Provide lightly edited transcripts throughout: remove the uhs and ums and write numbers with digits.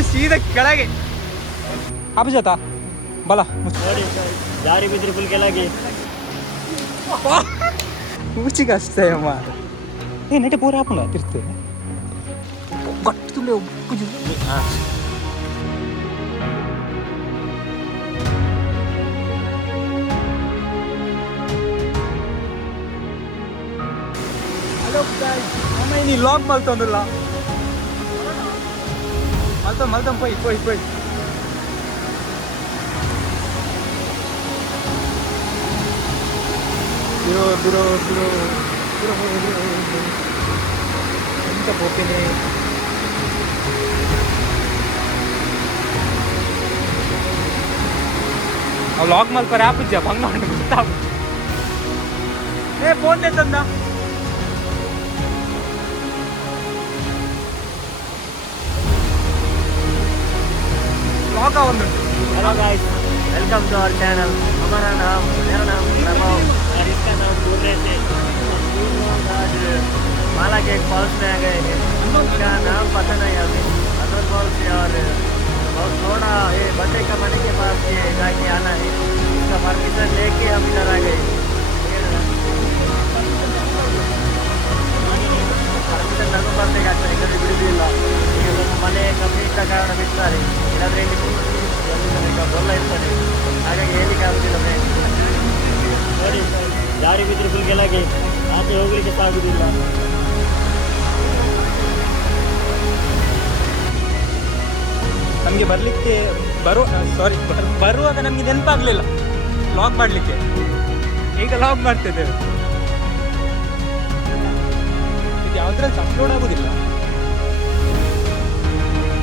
ಬಿದ್ರೆ ಸೀದಾ ಕೆಳಗೆ ಅಭಿಜಾತ ಬಲ ನೋಡಿ ಜಾರಿ ಬಿದ್ರಿ ಫುಲ್ ಕೆಳಗೆ ಮುಚ್ಚಿಗೆ ಅಷ್ಟೇ ಅಮ್ಮ ಏ ನೆಟ್ಟೆ ಪೂರ ಹಾಪುಂಡ ತಿರ್ತೆ ಗಟ್ಟು ತುಂಬೆ ಉಪ್ಪು ಹಲೋ ಅಮ್ಮ ನೀ ಲಾಗ್ ಮಲ್ತೊಂದಿಲ್ಲ ಮಲ್ತಂ ಪೋಯ್ Bro. ಎಂತ ಹೋಗ್ತೀನಿ ಅವ್ ಲಾಗ್ ಮಲ್ಪರ ಆಪುಜ್ಜ ಭಂಗ ಉಂಟು ಗೊತ್ತಾಗು ಏ ಫೋನ್ ತಂದ ಲಾಗ್ ಆವೊಂದುಂಟು hello guys welcome to our channel मेरा नाम प्रभाव और इसका नाम बोल रहे थे आज माला के एक फॉल्स में आ गए हैं उसका नाम पता नहीं अभी अनोल फॉल्स है और बहुत थोड़ा ये बड्डे का मनी के पास ये जाके आना है इसका परमिशन लेके हम इधर आ गए परमिशन ತಗೋಬರ್ಬೇಕಾಗ್ತದೆ ಇಲ್ಲದೆ ಬಿಡುವುದಿಲ್ಲ ಈಗ ನಮ್ಮ ಮನೆ ಕಮ್ಮಿ ಇದ್ದ ಕಾರಣ ಬಿಡ್ತಾರೆ ಇಲ್ಲಾಂದ್ರೆ ಇಲ್ಲಿ ಈಗ ಬೊಲ್ಲ ಇರ್ತಾನೆ ಹಾಗಾಗಿ ಹೇಳಿಕ್ಕೆ ಆಗುದಿಲ್ಲ ನೋಡಿ ಜಾರಿ ಬಿದ್ದರೆ ಫುಲ್ ಕೆಳಗೆ ಆಚೆ ಹೋಗ್ಲಿಕ್ಕೆ ಸಾಗುದಿಲ್ಲ ನಮಗೆ ಬರಲಿಕ್ಕೆ ಬರುವಾಗ ನಮಗೆ ನೆನಪಾಗಲಿಲ್ಲ ಲಾಗ್ ಮಾಡಲಿಕ್ಕೆ ಈಗ ಲಾಗ್ ಮಾಡ್ತಿದ್ದೇವೆ ಇದು ಯಾವುದ್ರಲ್ಲಿ ಅಪ್ಲೋಡ್ ಆಗೋದಿಲ್ಲ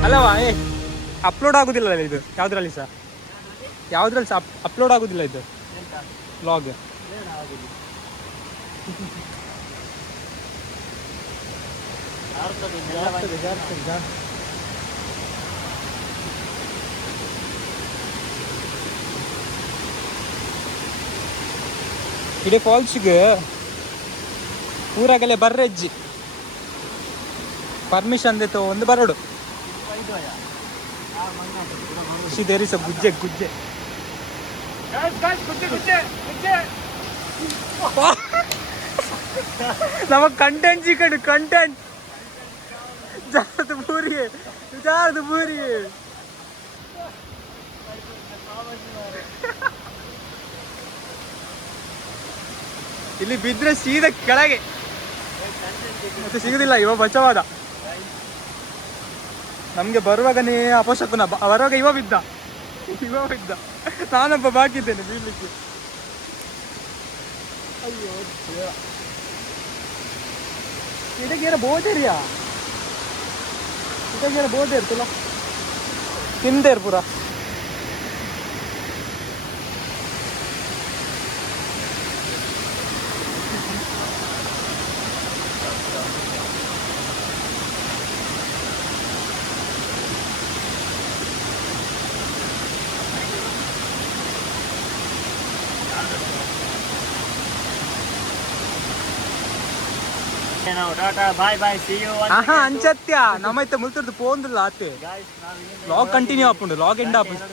ಅಲ್ಲವಾ ಅಪ್ಲೋಡ್ ಆಗೋದಿಲ್ಲ ಇದು ಯಾವುದ್ರಲ್ಲಿ ಸಹ ಅಪ್ಲೋಡ್ ಆಗೋದಿಲ್ಲ ಇದು ಲಾಗ್ ಇಡೀ ಫಾಲ್ಸ್ಗೆ ಊರಾಗಲೇ ಬರ್ರೆಜ್ಜಿ ಪರ್ಮಿಷನ್ ದೇತು ಒಂದು ಬರೋಡು ದೇರಿಸ ಗುಜ್ಜೆ ನಮಗ್ ಕಂಟೆಂಟ್ ಸಿಕ್ಕಂಡು ಕಂಟೆಂಟ್ ಜಾರದ ಪೂರಿ ಇಲ್ಲಿ ಬಿದ್ರೆ ಸೀದಾ ಕೆಳಗೆ ಮತ್ತೆ ಸಿಗುದಿಲ್ಲ ಇವ ಬಚಾವಾದ ನಮ್ಗೆ ಬರುವಾಗನೇ ಅಪಶಕುನ ಬರುವಾಗ ಇವ ಬಿದ್ದ ನಾನೊಬ್ಬ ಬಾಕಿದ್ದೇನೆ ಬೀಳ್ಲಿಕ್ಕೆ ಅಯ್ಯೋ ಇದಕ್ಕೆ ಬೋದೇರಿಯಾ ತುಲ ತಿಂದೇರ್ ಪೂರ ಅಂಚತ್ಯ ನಮ್ಮೈತೆ ಮುಲ್ತರ್ದು ಪೋಂದಿಲ್ಲ ಆತೆ ಲಾಗ್ ಕಂಟಿನ್ಯೂ ಆಪುಂಡು ಲಾಗ್ ಎಂಡ್ ಆಪುಂಡು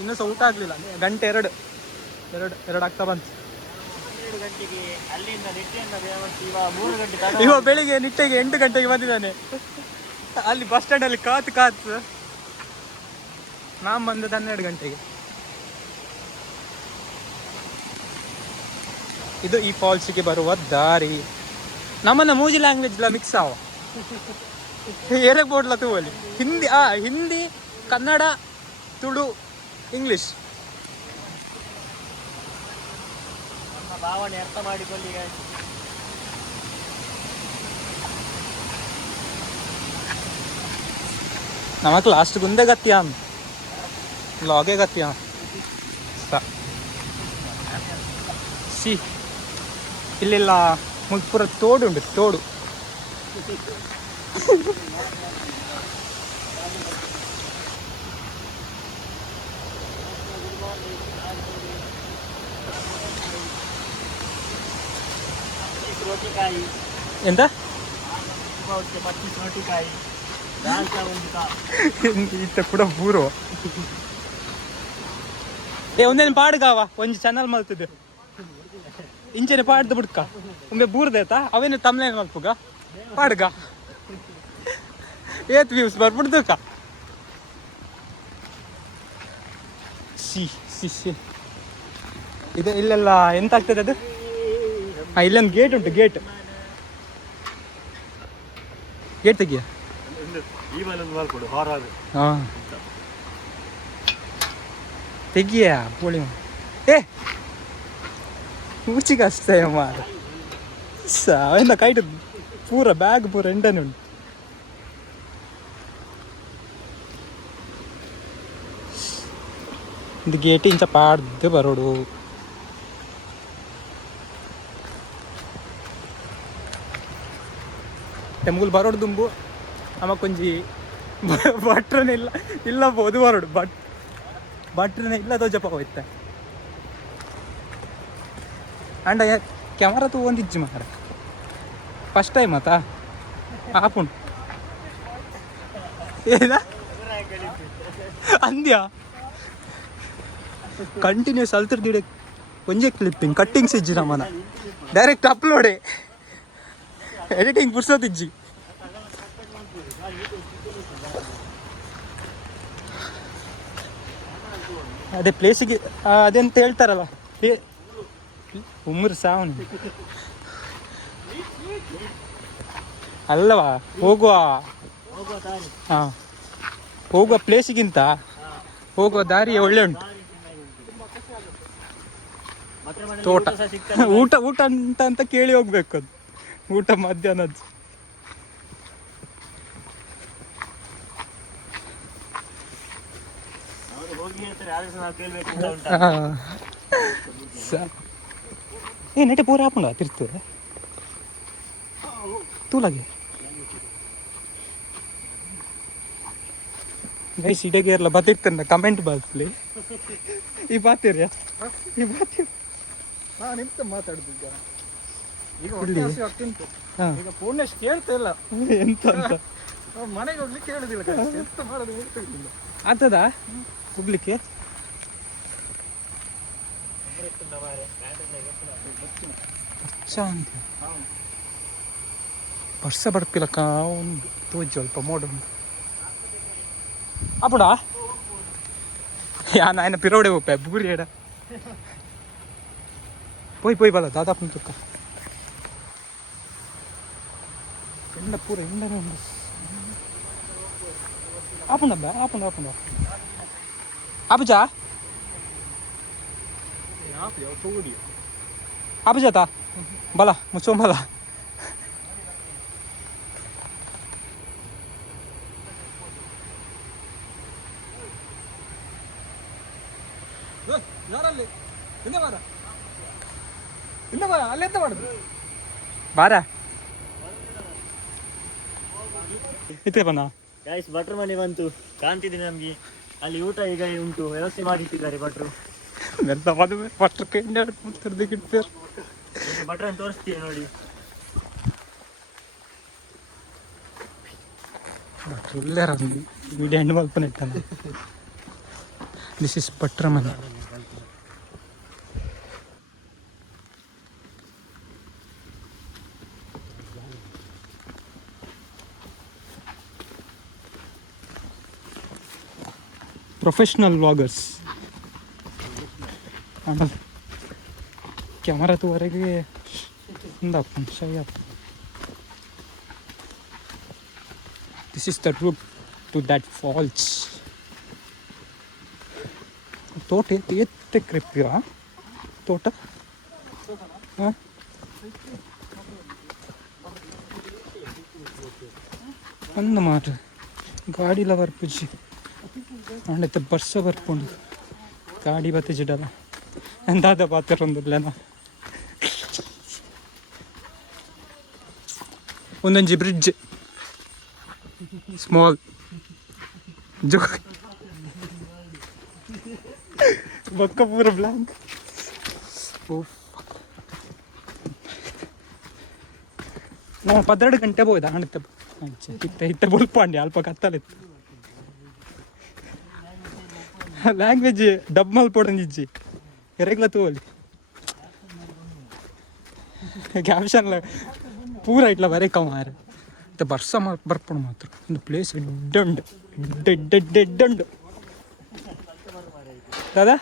ಇನ್ನೂ ಸಹ ಊಟ ಆಗ್ಲಿಲ್ಲ ಗಂಟೆ ಎರಡು ಆಗ್ತಾ ಬಂತು ಇವ ಬೆಳಿಗ್ಗೆ ನಿಟ್ಟೆಗೆ 8 ಗಂಟೆಗೆ ಬಂದಿದ್ದಾನೆ ಅಲ್ಲಿ ಬಸ್ ಸ್ಟ್ಯಾಂಡ್ ಅಲ್ಲಿ ಕಾತು ನಾನ್ ಬಂದದ್ದು 12 ಗಂಟೆಗೆ ಇದು ಈ ಫಾಲ್ಸ್ಗೆ ಬರುವ ದಾರಿ ನಮ್ಮನ್ನ ಮೂಜಿ ಲ್ಯಾಂಗ್ವೇಜ್ ಮಿಕ್ಸ್ ಆವ ಏರಕ್ ಬೋಡ್ಲ ತೂವಲ್ಲಿ ಹಿಂದಿ ಕನ್ನಡ ತುಳು ಇಂಗ್ಲಿಷ್ ಭಾವನೆ ಅರ್ಥ ಮಾಡಿಕೊಳ್ಳಿ ನಮಕ್ ಲಾಸ್ಟ್ ಗುಂದೆ ಗತ್ಯ ಲಾಗೆ ಗತ್ಯ ಸಿ ಇಲ್ಲೆಲ್ಲ ಮುಲ್ಪುರ ತೋಡು ಎಂತ ಈತ ಕೂಡ ಪೂರು ಏ ಒಂದೇನು ಪಾಡ್ಗಾವ ಒಂಜಿ ಚಾನಲ್ ಮಲ್ತಿದ್ದೆ ಇಂಚನೆ ಪಾಡ್ದು ಬಿಡ್ಕ ಒಮ್ಮೆ ಬೂರ್ದಾಯ್ತ ಅವೇನು ತಮ್ಲೇನು ಮಲ್ಪುಗ ಪಾಡ್ಗ ಏತ್ ವ್ಯೂಸ್ ಬರ್ಬಿಡ್ದಕ್ಕ ಸಿ ಇದು ಇಲ್ಲೆಲ್ಲ ಎಂತ ಆಗ್ತದೆ ಅದು ಇಲ್ಲೊಂದು ಗೇಟ್ ಉಂಟು ಗೇಟ್ ತೆಗಿಯ ಹಾಂ ತೆಗಿಯ ಪೋಳಿ ಏ ಊಚಿಗೆ ಅಷ್ಟೇ ಮಾರ ಅವೆಂದ ಕೈಟ್ ಪೂರ ಬ್ಯಾಗ್ ಪೂರ ಎಂಟನೇ ಉಂಟು ಇದು ಗೇಟ್ ಇಂಚ ಪಾಡ್ದು ಬರೋಡು ತೆಮ್ಗುಲ್ ಬರೋಡು ದುಂಬು ನಮಕೊಂಜಿ ಭಟ್ರನೇ ಇಲ್ಲ ಬೋದು ಬರೋಡು ಭಟ್ರನೇ ಇಲ್ಲ ದೊಜ್ಜಪ್ಪ ಹೋಯ್ತ ಅಂಡ ಕ್ಯಾಮರಾ ತೂ ಒಂದಿಜ್ಜಿ ಮಾರ ಫಸ್ಟ್ ಟೈಮ್ ಆತ ಆಪುಂಡು ಏನ ಅಂದ್ಯಾ ಕಂಟಿನ್ಯೂಸ್ ಅಲ್ತಿರ್ದಿಡೆ ಒಂಜೆ ಕ್ಲಿಪ್ಪಿಂಗ್ ಕಟ್ಟಿಂಗ್ಸ್ ಇಜ್ಜಿ ನಮ್ಮನ ಡೈರೆಕ್ಟ್ ಅಪ್ಲೋಡೆ ಎಡಿಟಿಂಗ್ ಪುರ್ಸೋತಿಜ್ಜಿ ಅದೇ ಪ್ಲೇಸಿಗೆ ಅದೆಂತ ಹೇಳ್ತಾರಲ್ಲ ಉಮ್ರ ಸಾವನು ಅಲ್ಲವಾ ಹೋಗುವ ಹಾಂ ಹೋಗುವ ಪ್ಲೇಸಿಗಿಂತ ಹೋಗುವ ದಾರಿ ಒಳ್ಳೆ ಉಂಟು ತೋಟ ಊಟ ಅಂತ ಕೇಳಿ ಹೋಗ್ಬೇಕು ಅದು ಊಟ ಮಧ್ಯಾಹ್ನದ್ದು ನೆಟ್ಟೆ ಪೂರ ಹಾಕೊಂಡು ತಿರ್ತದೆ ತೂಲಾಗೆ ಗೈಸ್ ಇಡಗೇರ್ಲ ಬತ್ತಿರ್ತಾನೆ ಕಮೆಂಟ್ ಬಾಕ್ಸ್ಲಿ ಈ ಬಾತಿರ್ಯಾ ನಾನು ಎಂತ ಮಾತಾಡ್ತಿದ್ದ ಈಗ ಈಗ ಫೋನ್ ಎಷ್ಟು ಕೇಳ್ತಾ ಇಲ್ಲ ಎಂತ ಅಂತ ಮನೆಗೆ ಹೋಗ್ಲಿಕ್ಕೆ ಕೇಳುದಿಲ್ಲ ಎಂತ ಮಾಡೋದು ಗೊತ್ತಿಲ್ಲ ಆಗ್ತದಾ ಹೋಗ್ಲಿಕ್ಕೆ ಅಂತ ವರ್ಷ ಬಡ್ಪಿಲಕ್ಕ ಒಂದು ತೋಜ್ ಸ್ವಲ್ಪ ಮೋಡ ಉಂಟು ಅಪ್ಪಡ ನಾಯನ ಪಿರೋಡೆ ಹೋಗ್ಪೆ ಬೂರಿ ಎಡ పోయి బాల దాదాపు చుక్క ఎండ పూర ఎండనే ఉంది ఆపండి ఆపుజా ఆపుజాతా బల ముచ్చోం బల ಯಾರಲ್ಲಿ ಹಿಂದೆ ಬಾರ ಹಿಂದೆ ಬಾರ ಅಲ್ಲೆಂತ ಮಾಡುದು ಬಾರ ಇತ್ತೆ ಬನ್ನ ಗೈಸ್ ಭಟ್ರು ಮನೆ ಬಂತು ಕಾಣ್ತಿದೆ ನಮ್ಗೆ ಅಲ್ಲಿ ಊಟ ಈಗ ಉಂಟು ವ್ಯವಸ್ಥೆ ಮಾಡಿಟ್ಟಿದ್ದಾರೆ ಭಟ್ರು ಎಲ್ಲ ಮದುವೆ ಭಟ್ರು ಕೈಂಡ ತಿರ್ದಿಗಿಡ್ತಾರೆ ಭಟ್ರನ್ನು ತೋರಿಸ್ತೀವಿ ನೋಡಿ ಭಟ್ರು ಇಲ್ಲೇ ವಿಡಿಯೋ ಹೆಣ್ಣು ಮಲ್ಪನೆ ಇಟ್ಟಾನ ದಿಸ್ ಇಸ್ ಭಟ್ರ ಮನೆ ಪ್ರೊಫೆಷ್ನಲ್ ವ್ಲಾಗರ್ಸ್ ಆಮೇಲೆ ಕ್ಯಾಮರಾದವರೆಗೆ ಒಂದು ಶೈ this is the route to that falls ತೋಟ ಎತ್ತೆ ಕ್ರಿಪ್ಪಿಯ ತೋಟ ಹಾಂ ಒಂದು ಮಾತು ಗಾಡಿಲ ಬರ್ಪುಜಿ ಅಂಡತ್ತೆ ಬರ್ಸ ಬರ್ಕೊಂಡು ಗಾಡಿ ಬತ್ತಿಜಿಡಲ್ಲ ಎಂದಾದ ಪಾತಿರೊಂದಿಲ್ಲನ ಒಂದೊಂಜಿ ಬ್ರಿಡ್ಜ್ ಸ್ಮಾಲ್ ಜೋ ಬೊಕ್ಕ ಪೂರ ಬ್ಲಾಂಕ್ ನಾವು 12 ಗಂಟೆ ಹೋಯ್ದ ಹಣತೆ अच्छा इत्त बोलपांडे अल्प कत्तलेत् लैंग्वेज डब मल्पोडन जिज्जि एरेग्ला तोली कैप्शन पूरा इट्ला वरे कमार इत्त बर्ष बर्पण मात्र ಒಂದು ಪ್ಲೇಸ್ ಎಡ್ಡುಂಡು ಎಡ್ಡೆಡ್ಡೆಡ್ಡುಂಡು दादा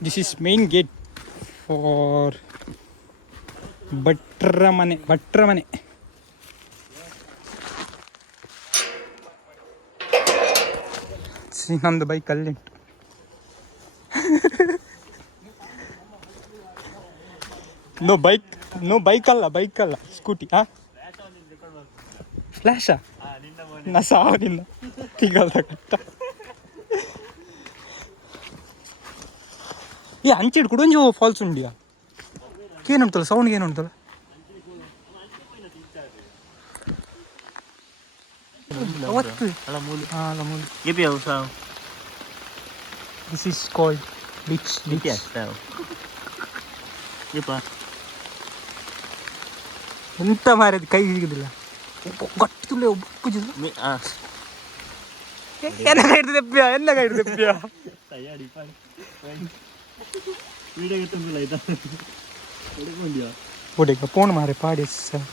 this is main gate for ಭಟ್ರ ಮನೆ ನಂದು ಬೈಕ್ ಅಲ್ಲಿ ಉಂಟು ನೋ ಬೈಕ್ ಅಲ್ಲ ಸ್ಕೂಟಿ ಫ್ಲಾಶಾ ನಾ ಸಾವನಿಲ್ಲ ತಿಗಲ್ದ ಕಟ್ಟ ಈ ಅಂಚಿಡ್ ಕುಡೊಂಜಿ ಫಾಲ್ಸ್ ಉಂಡಿಯಾ ಏನುಂಟಲ್ಲ ಸೌಂಡ್ಗೆ ಏನುಂಟಲ್ಲ ಅವತ್ತು ಅಲ್ಲ ಮೂಲ ದಿಸ್ ಈಸ್ ಕಾಲ್ಡ್ ಬೀಚ್ ಎಂತ ಮಾರದು ಕೈ ಸಿಗುದಿಲ್ಲ ಗಟ್ಟಿ ತುಳ್ಳೆ ಒಬ್ಬ ಎನ್ನ ಕೈ ಹಿಡ್ದೆಪ್ಪ್ಯಾ ಫೋನ್ ಮಾರೆ ಪಾಡಿ ಸರ್